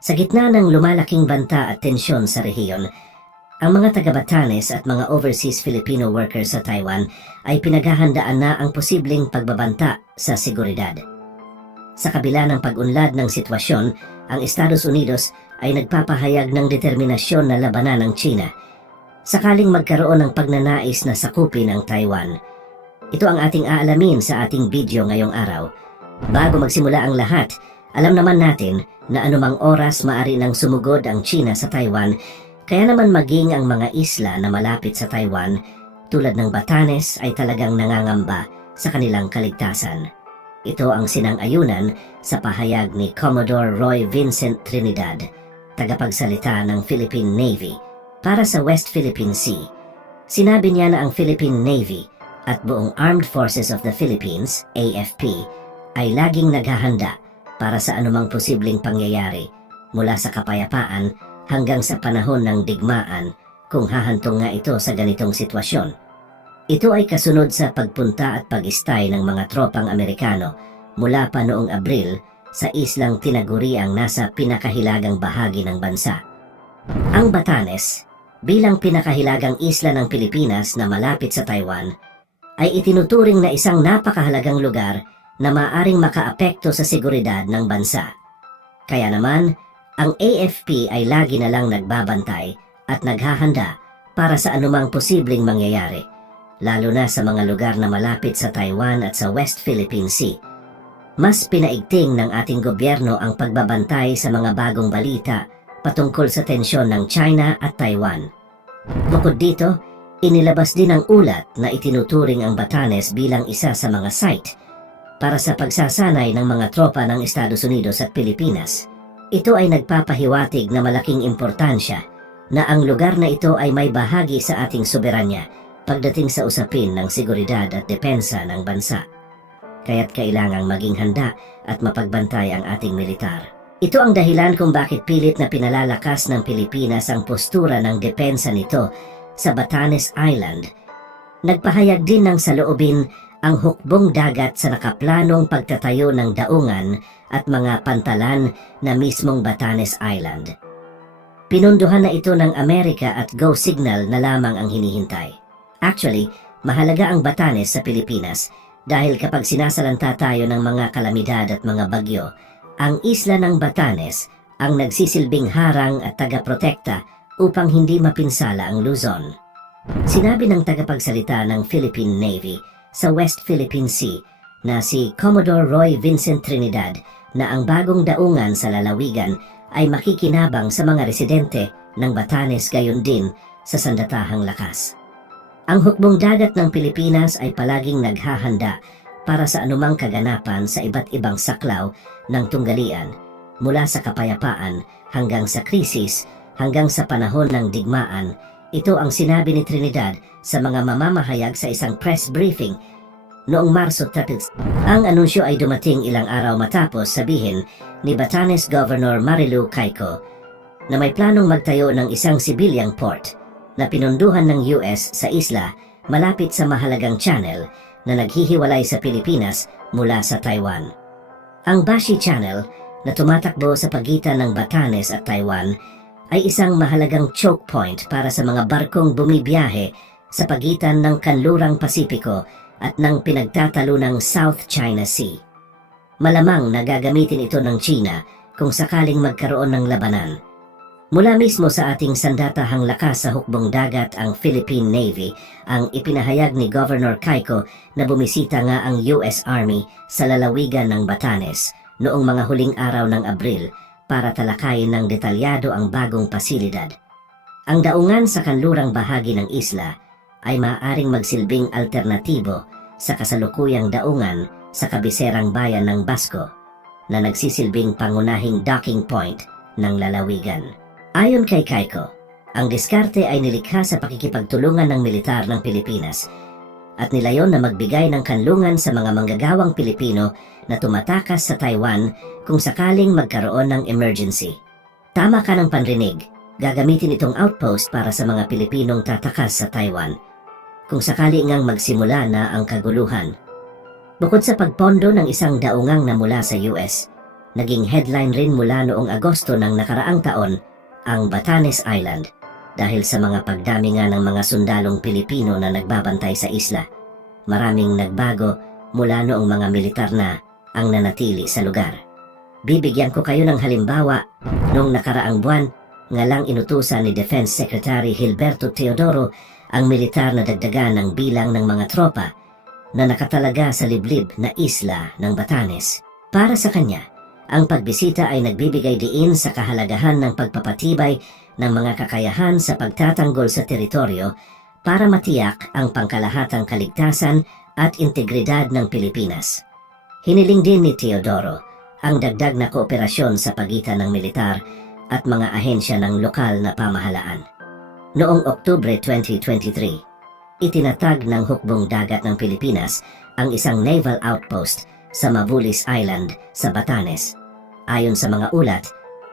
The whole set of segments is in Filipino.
Sa gitna ng lumalaking banta at tensyon sa rehiyon, ang mga taga-Batanes at mga overseas Filipino workers sa Taiwan ay pinaghahandaan na ang posibleng pagbabanta sa seguridad. Sa kabila ng pag-unlad ng sitwasyon, ang Estados Unidos ay nagpapahayag ng determinasyon na labanan ng China sakaling magkaroon ng pagnanais na sakupin ang Taiwan. Ito ang ating aalamin sa ating video ngayong araw. Bago magsimula ang lahat, alam naman natin na anumang oras maari nang sumugod ang China sa Taiwan, kaya naman maging ang mga isla na malapit sa Taiwan tulad ng Batanes ay talagang nangangamba sa kanilang kaligtasan. Ito ang sinang-ayunan sa pahayag ni Commodore Roy Vincent Trinidad, tagapagsalita ng Philippine Navy para sa West Philippine Sea. Sinabi niya na ang Philippine Navy at buong Armed Forces of the Philippines, AFP, ay laging naghahanda para sa anumang posibleng pangyayari mula sa kapayapaan hanggang sa panahon ng digmaan kung hahantong nga ito sa ganitong sitwasyon. Ito ay kasunod sa pagpunta at pag-istay ng mga tropang Amerikano mula pa noong Abril sa islang tinaguriang nasa pinakahilagang bahagi ng bansa. Ang Batanes, bilang pinakahilagang isla ng Pilipinas na malapit sa Taiwan, ay itinuturing na isang napakahalagang lugar na maaring makaapekto sa seguridad ng bansa. Kaya naman, ang AFP ay lagi na lang nagbabantay at naghahanda para sa anumang posibleng mangyayari, lalo na sa mga lugar na malapit sa Taiwan at sa West Philippine Sea. Mas pinaigting ng ating gobyerno ang pagbabantay sa mga bagong balita patungkol sa tensyon ng China at Taiwan. Bukod dito, inilabas din ang ulat na itinuturing ang Batanes bilang isa sa mga site para sa pagsasanay ng mga tropa ng Estados Unidos at Pilipinas. Ito ay nagpapahiwatig na malaking importansya na ang lugar na ito ay may bahagi sa ating soberanya pagdating sa usapin ng seguridad at depensa ng bansa. Kaya't kailangang maging handa at mapagbantay ang ating militar. Ito ang dahilan kung bakit pilit na pinalalakas ng Pilipinas ang postura ng depensa nito sa Batanes Island. Nagpahayag din ng saloobin ang hukbong dagat sa nakaplanong pagtatayo ng daungan at mga pantalan na mismong Batanes Island. Pinunduhan na ito ng Amerika at go signal na lamang ang hinihintay. Actually, mahalaga ang Batanes sa Pilipinas dahil kapag sinasalanta tayo ng mga kalamidad at mga bagyo, ang isla ng Batanes ang nagsisilbing harang at tagaprotekta upang hindi mapinsala ang Luzon. Sinabi ng tagapagsalita ng Philippine Navy sa West Philippine Sea na si Commodore Roy Vincent Trinidad na ang bagong daungan sa lalawigan ay makikinabang sa mga residente ng Batanes gayon din sa sandatahang lakas. Ang hukbong dagat ng Pilipinas ay palaging naghahanda para sa anumang kaganapan sa iba't ibang saklaw ng tunggalian mula sa kapayapaan hanggang sa krisis hanggang sa panahon ng digmaan. Ito ang sinabi ni Trinidad sa mga mamamahayag sa isang press briefing noong Marso 30. Ang anunsyo ay dumating ilang araw matapos sabihin ni Batanes Governor Marilu Caico na may planong magtayo ng isang sibilyang port na pinunduhan ng US sa isla malapit sa mahalagang channel na naghihiwalay sa Pilipinas mula sa Taiwan. Ang Bashi Channel na tumatakbo sa pagitan ng Batanes at Taiwan ay isang mahalagang choke point para sa mga barkong bumibiyahe sa pagitan ng kanlurang Pasipiko at ng pinagtatalo ng South China Sea. Malamang na gagamitin ito ng China kung sakaling magkaroon ng labanan. Mula mismo sa ating sandatahang lakas sa hukbong dagat ang Philippine Navy, ang ipinahayag ni Governor Caico na bumisita nga ang US Army sa lalawigan ng Batanes noong mga huling araw ng Abril para talakayin ng detalyado ang bagong pasilidad. Ang daungan sa kanlurang bahagi ng isla ay maaaring magsilbing alternatibo sa kasalukuyang daungan sa kabiserang bayan ng Basco na nagsisilbing pangunahing docking point ng lalawigan. Ayon kay Kaiko, ang diskarte ay nilikha sa pakikipagtulungan ng militar ng Pilipinas at nilayon na magbigay ng kanlungan sa mga manggagawang Pilipino na tumatakas sa Taiwan kung sakaling magkaroon ng emergency. Tama ka ng panrinig, gagamitin itong outpost para sa mga Pilipinong tatakas sa Taiwan kung sakali ngang magsimula na ang kaguluhan. Bukod sa pagpondo ng isang daungang na mula sa US, naging headline rin mula noong Agosto ng nakaraang taon ang Batanes Island dahil sa mga pagdami nga ng mga sundalong Pilipino na nagbabantay sa isla. Maraming nagbago mula noong mga militar na ang nanatili sa lugar. Bibigyan ko kayo ng halimbawa noong nakaraang buwan nga lang inutusan ni Defense Secretary Hilberto Teodoro ang militar na dagdagan ng bilang ng mga tropa na nakatalaga sa liblib na isla ng Batanes. Para sa kanya, ang pagbisita ay nagbibigay diin sa kahalagahan ng pagpapatibay ng mga kakayahan sa pagtatanggol sa teritoryo para matiyak ang pangkalahatang kaligtasan at integridad ng Pilipinas. Hiniling din ni Teodoro ang dagdag na kooperasyon sa pagitan ng militar at mga ahensya ng lokal na pamahalaan. Noong Oktubre 2023, itinatag ng hukbong dagat ng Pilipinas ang isang naval outpost sa Mabulis Island sa Batanes. Ayon sa mga ulat,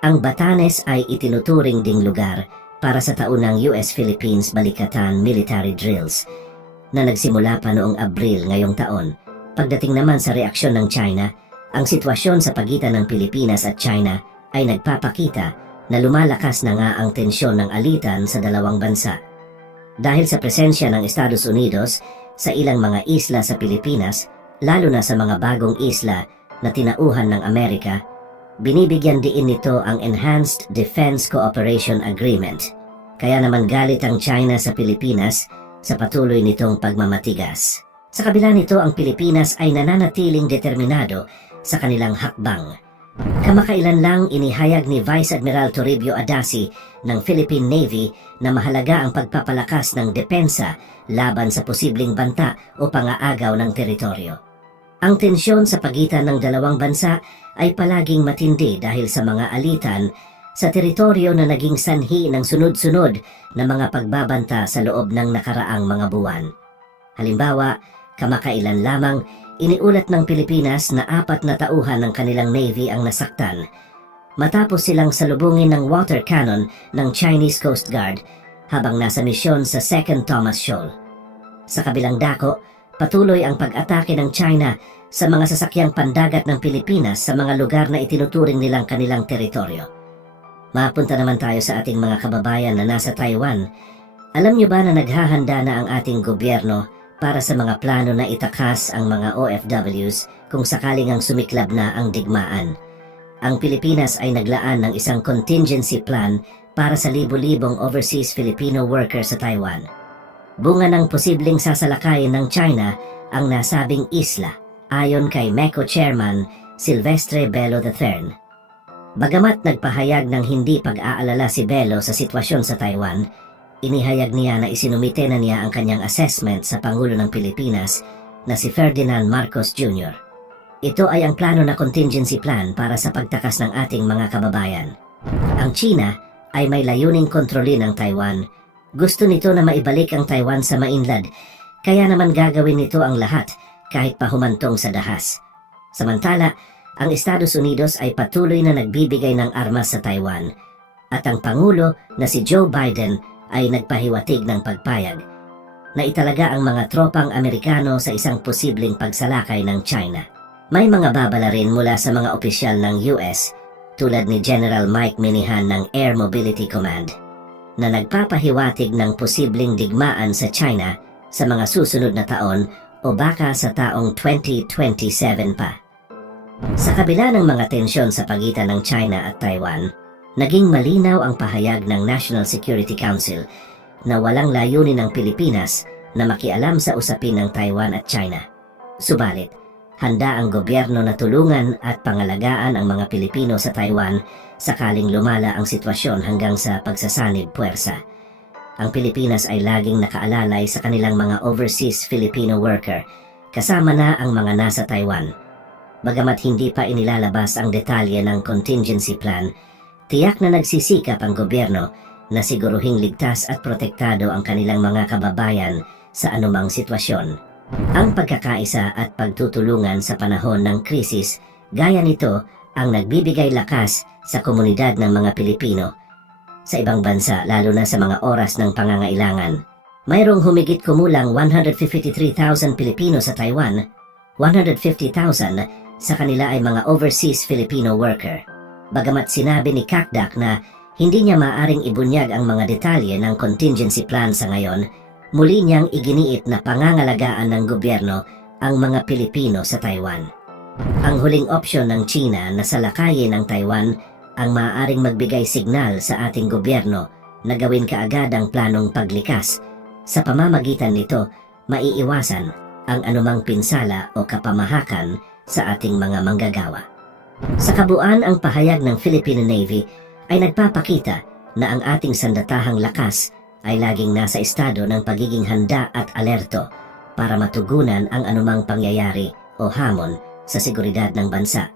ang Batanes ay itinuturing ding lugar para sa taunang US-Philippines Balikatan military drills na nagsimula pa noong Abril ngayong taon. Pagdating naman sa reaksyon ng China, ang sitwasyon sa pagitan ng Pilipinas at China ay nagpapakita na lumalakas na nga ang tensyon ng alitan sa dalawang bansa. Dahil sa presensya ng Estados Unidos sa ilang mga isla sa Pilipinas, lalo na sa mga bagong isla na tinauhan ng Amerika, binibigyan diin nito ang Enhanced Defense Cooperation Agreement. Kaya naman galit ang China sa Pilipinas sa patuloy nitong pagmamatigas. Sa kabila nito, ang Pilipinas ay nananatiling determinado sa kanilang hakbang. Kamakailan lang inihayag ni Vice Admiral Toribio Adasi ng Philippine Navy na mahalaga ang pagpapalakas ng depensa laban sa posibleng banta o pangaagaw ng teritoryo. Ang tensyon sa pagitan ng dalawang bansa ay palaging matindi dahil sa mga alitan sa teritoryo na naging sanhi ng sunod-sunod na mga pagbabanta sa loob ng nakaraang mga buwan. Halimbawa, kamakailan lamang iniulat ng Pilipinas na apat na tauhan ng kanilang Navy ang nasaktan matapos silang salubungin ng water cannon ng Chinese Coast Guard habang nasa misyon sa 2nd Thomas Shoal. Sa kabilang dako, patuloy ang pag-atake ng China sa mga sasakyang pandagat ng Pilipinas sa mga lugar na itinuturing nilang kanilang teritoryo. Mapunta naman tayo sa ating mga kababayan na nasa Taiwan. Alam niyo ba na naghahanda na ang ating gobyerno para sa mga plano na itakas ang mga OFWs kung sakaling ang sumiklab na ang digmaan. Ang Pilipinas ay naglaan ng isang contingency plan para sa libo-libong overseas Filipino workers sa Taiwan. Bunga ng posibleng sasalakayin ng China ang nasabing isla ayon kay MECO Chairman Silvestre Belo III. Bagamat nagpahayag ng hindi pag-aalala si Belo sa sitwasyon sa Taiwan, Inihayag niya na isinumite na niya ang kanyang assessment sa Pangulo ng Pilipinas na si Ferdinand Marcos Jr. Ito ay ang plano na contingency plan para sa pagtakas ng ating mga kababayan. Ang China ay may layuning kontrolin ang Taiwan. Gusto nito na maibalik ang Taiwan sa mainland, kaya naman gagawin nito ang lahat kahit pahumantong sa dahas. Samantala, ang Estados Unidos ay patuloy na nagbibigay ng armas sa Taiwan at ang Pangulo na si Joe Biden ay nagpahiwatig ng pagpayag na italaga ang mga tropang Amerikano sa isang posibleng pagsalakay ng China. May mga babala rin mula sa mga opisyal ng US tulad ni General Mike Minihan ng Air Mobility Command na nagpapahiwatig ng posibleng digmaan sa China sa mga susunod na taon o baka sa taong 2027 pa. Sa kabila ng mga tensyon sa pagitan ng China at Taiwan, naging malinaw ang pahayag ng National Security Council na walang layunin ng Pilipinas na makialam sa usapin ng Taiwan at China. Subalit, handa ang gobyerno na tulungan at pangalagaan ang mga Pilipino sa Taiwan sakaling lumala ang sitwasyon hanggang sa pagsasanib puwersa. Ang Pilipinas ay laging nakaalalay sa kanilang mga overseas Filipino worker, kasama na ang mga nasa Taiwan. Bagamat hindi pa inilalabas ang detalye ng contingency plan, Tiyak na nagsisikap ang gobyerno na siguruhing ligtas at protektado ang kanilang mga kababayan sa anumang sitwasyon. Ang pagkakaisa at pagtutulungan sa panahon ng krisis, gaya nito ang nagbibigay lakas sa komunidad ng mga Pilipino sa ibang bansa lalo na sa mga oras ng pangangailangan. Mayroong humigit kumulang 153,000 Pilipino sa Taiwan, 150,000 sa kanila ay mga overseas Filipino worker. Bagamat sinabi ni Kakdak na hindi niya maaring ibunyag ang mga detalye ng contingency plan sa ngayon, muli niyang iginiit na pangangalagaan ng gobyerno ang mga Pilipino sa Taiwan. Ang huling opsyon ng China na salakayin ang Taiwan ang maaaring magbigay signal sa ating gobyerno na gawin kaagad ang planong paglikas. Sa pamamagitan nito, maiiwasan ang anumang pinsala o kapamahakan sa ating mga manggagawa. Sa kabuuan ang pahayag ng Philippine Navy ay nagpapakita na ang ating sandatahang lakas ay laging nasa estado ng pagiging handa at alerto para matugunan ang anumang pangyayari o hamon sa seguridad ng bansa,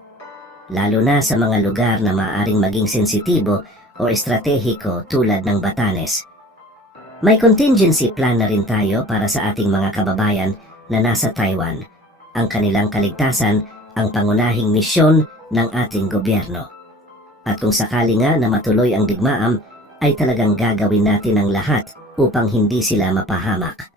lalo na sa mga lugar na maaring maging sensitibo o estratehiko tulad ng Batanes. May contingency plan na rin tayo para sa ating mga kababayan na nasa Taiwan. Ang kanilang kaligtasan ang pangunahing misyon ng ating gobyerno. At kung sakali nga na matuloy ang digmaam, ay talagang gagawin natin ang lahat upang hindi sila mapahamak.